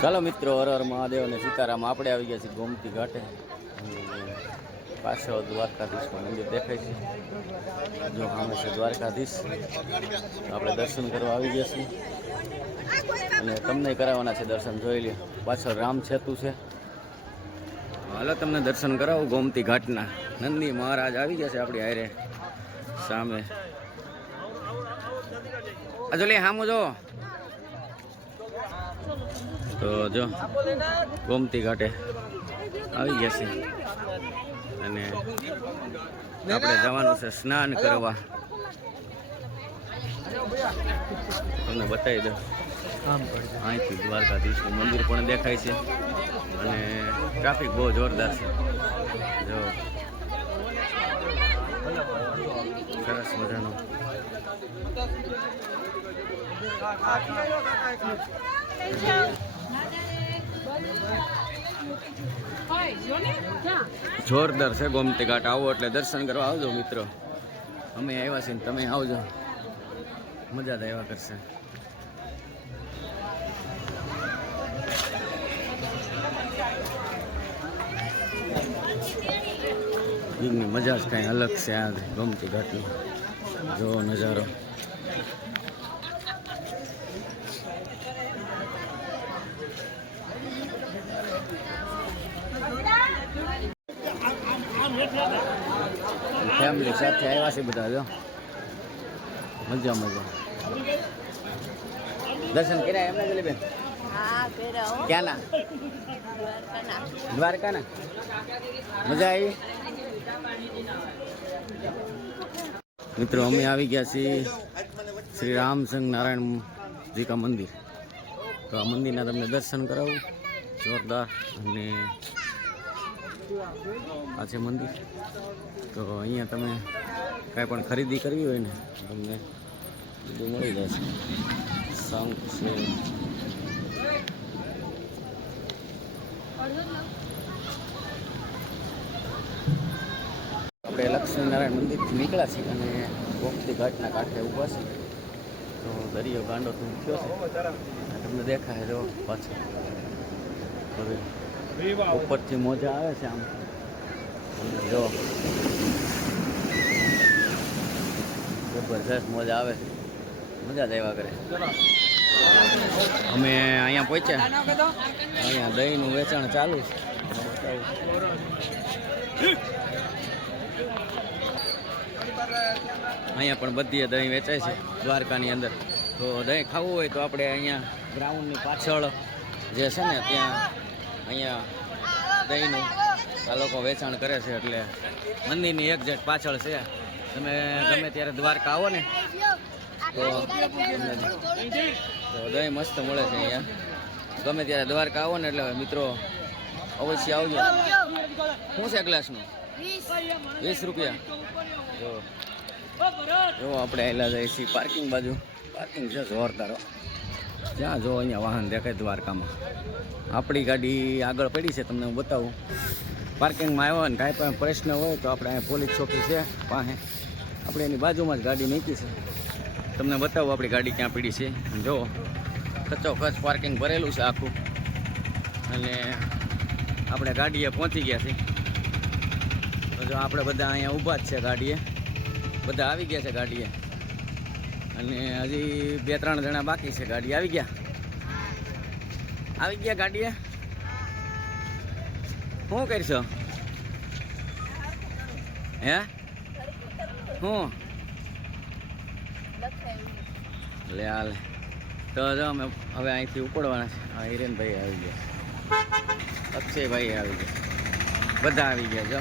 ચાલો મિત્રો, હર હર મહાદેવ અને સીતારામ. આપણે આવી ગયા છીએ ગોમતી ઘાટે. પાછળ દ્વારકાધીશનું મંદિર દેખાય છે. જો સામે છે દ્વારકાધીશ. આપણે દર્શન કરવા આવી ગયા છીએ અને તમને કરાવવાના છે દર્શન. જોઈ લે, પાછળ રામ સેતુ છે. હાલો તમને દર્શન કરાવું ગોમતી ઘાટના. નંદી મહારાજ આવી ગયા છે આપણી હારે સામે. જો લે સામું જો. તો જો ગોમતી ઘાટે આવી ગયા છે અને આપણે જવાનું છે સ્નાન કરવા. તમને બતાવી દો, અહીંથી દ્વારકાધીશનું મંદિર પણ દેખાય છે અને ટ્રાફિક બહુ જોરદાર છે. જો સરસ મજાનો જોરદાર છે ગોમતી ઘાટ. આવો એટલે દર્શન કરવા આવજો મિત્રો. અમે આવ્યા છીએ, તમે આવજો, મજા જ આવ્યા કરશે. ની મજા જ કઈ અલગ છે આ ગોમતી ઘાટની. જો નજારો. ફેમિલી સાથે આવ્યા છે બધા. જો મજા મજા. દર્શન કર્યા એમને જલી બેન? ક્યાંના? દ્વારકાના. મજા આવી મિત્રો. અમે આવી ગયા છીએ શ્રી રામચંદ્ર નારાયણજી કા મંદિર. તો આ મંદિરના તમને દર્શન કરાવું જોરદાર. અને આ છે મંદિર. તો અહીંયા તમે કાંઈ પણ ખરીદી કરવી હોય ને તમને બધું મળી જશે. શંખ છે, આપણે લક્ષ્મીનારાયણ મંદિરથી નીકળ્યા છીએ અને ગોમતી ઘાટના કાંઠે ઊભા છે. તો દરિયો ગાંડો થયો છે, તમને દેખાય જો પાછળ. હવે ઉપરથી મોજા આવે છે આમ. જો જબરજસ્ત મજા આવે છે, મજા જ આવ્યા કરે. અમે અહીંયા પહોંચ્યા. અહીંયા દહીંનું વેચાણ ચાલુ છે. અહીંયા પણ બધી દહીં વેચાય છે દ્વારકાની અંદર. તો દહીં ખાવું હોય તો આપણે અહીંયા ગ્રાઉન્ડની પાછળ જે છે ને ત્યાં અહીંયા દહીંનું આ લોકો વેચાણ કરે છે. એટલે મંદિરની એક્ઝેક્ટ પાછળ છે. તમે ગમે ત્યારે દ્વારકા આવો ને તો દહીં મસ્ત મળે છે અહીંયા. ગમે ત્યારે દ્વારકા આવો ને એટલે મિત્રો અવશ્ય આવજો. શું છે ગ્લાસનું? 20 રૂપિયા. જો આપણે આવેલા જઈએ છીએ પાર્કિંગ બાજુ. પાર્કિંગ છે જોરદાર. જ્યાં જો અહીંયા વાહન દેખાય દ્વારકામાં. આપણી ગાડી આગળ પડી છે, તમને હું બતાવું. પાર્કિંગમાં આવ્યો ને કાંઈ પણ પ્રશ્ન હોય તો આપણે અહીંયા પોલીસ ચોકી છે પાસે. આપણે એની બાજુમાં જ ગાડી મૂકી છે. તમને બતાવું આપણી ગાડી ક્યાં પડી છે. જો કચોકચ પાર્કિંગ ભરેલું છે આખું. અને આપણે ગાડીએ પહોંચી ગયા છીએ. તો જો આપણે બધા અહીંયા ઊભા જ છે ગાડીએ. બધા આવી ગયા છે ગાડીએ. અને હજી 2-3 જણા બાકી છે. ગાડી આવી ગયા ગાડીએ. શું કરશો? હે શું લે હાલે. તો જો અમે હવે અહીંથી ઉપડવાના છે. હા, હિરેનભાઈ આવી ગયા, અક્ષયભાઈ આવી ગયા, બધા આવી ગયા. જો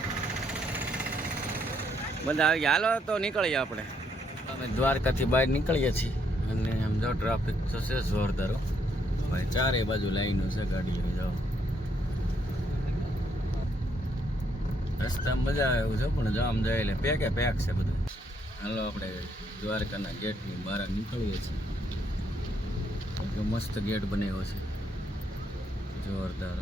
બધા આવી ગયા. હાલો તો નીકળીએ આપણે. અમે દ્વારકાથી બહાર નીકળીએ છીએ અને આમ જો ટ્રાફિક થશે જોરદાર ભાઈ. ચારે બાજુ લાઈનો છે ગાડીઓ. જાઓ રસ્તામાં મજા આવે એવું છે પણ જો આમ જાય એટલે પેકે પેક છે બધું. હાલો આપણે દ્વારકાના ગેટની બહાર નીકળીએ છીએ. મસ્ત ગેટ બનાવ્યો છે જોરદાર.